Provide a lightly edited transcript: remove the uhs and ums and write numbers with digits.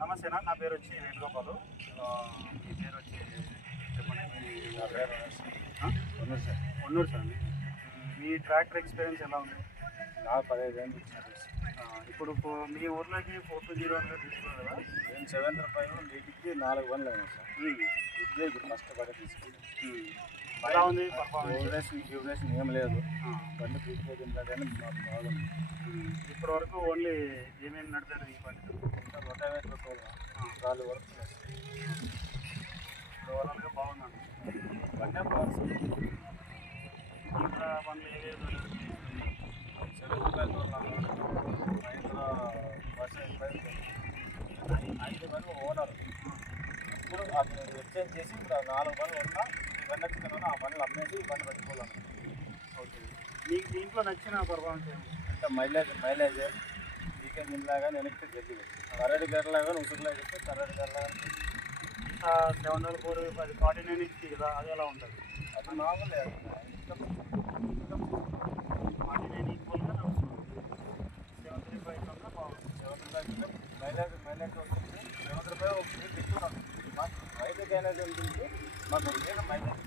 నమస్తేనా, నా పేరు వచ్చి వేణుగోపాలు. మీ పేరు వచ్చి చెప్పండి. నా పేరు ఒన్నూరు సార్. ఒన్నూరు సార్. మీ ట్రాక్టర్ ఎక్స్పీరియన్స్ ఎలా ఉంది? నాకు 15 ఏళ్ళు ఇచ్చారు. ఇప్పుడు మీ ఊర్లోకి 420 తీసుకున్నారు కదా? నేను 7 రూపాయలు లీటర్కి 4 బండ్లు అయినా సార్. ఇదే ఇప్పుడు కష్టపడి తీసుకున్నాను. ఎలా ఉంది పర్ఫార్మెన్స్? డ్యూరేషన్ ఏం లేదు. బండి తీసుకుందా కానీ మాకు బాగుంది. ఇప్పటి వరకు ఓన్లీ ఏమేమి నడిపారు ఈ బండి? రొటావేటర్ రాళ్ళు వరకు ఓవరాల్గా బాగుందండి. బండి బాగుంది. ఇంకా బండ్లు ఏవేవి 7 రూపాయలు మహేంద్ర వర్ష 5 బండ్లు ఓనర్. ఇప్పుడు అది ఎక్స్చేంజ్ చేసి ఇప్పుడు 4 బండ్లు ఉన్నా ఈ బండి వచ్చిన ఆ బండ్లు అమ్మేసి ఈ బండి పెట్టుకోవాలను. ఓకే. మీకు దీంట్లో నచ్చిన పర్ఫార్మెన్స్ ఏమి? అంటే మైలేజ్ లీకేజ్ ఇంలాగా వెనక్కి గడ్డి కరడి గర్రలాగా ఉసురులో చెప్తే కరడి గర్రలాగా 704 అది 49 ఇచ్చి కదా, అది ఎలా ఉంటుంది? అది మామూలే. 49 ఈక్వల్గా నడుస్తుంది. 735 కన్నా బాగుంది. 7 మైలేజ్ వస్తుంది. 7 రూపాయలు ఒక ఎక్కువ మాకు రైతుకి అనేది ఉంటుంది. మాకు మైలేజ్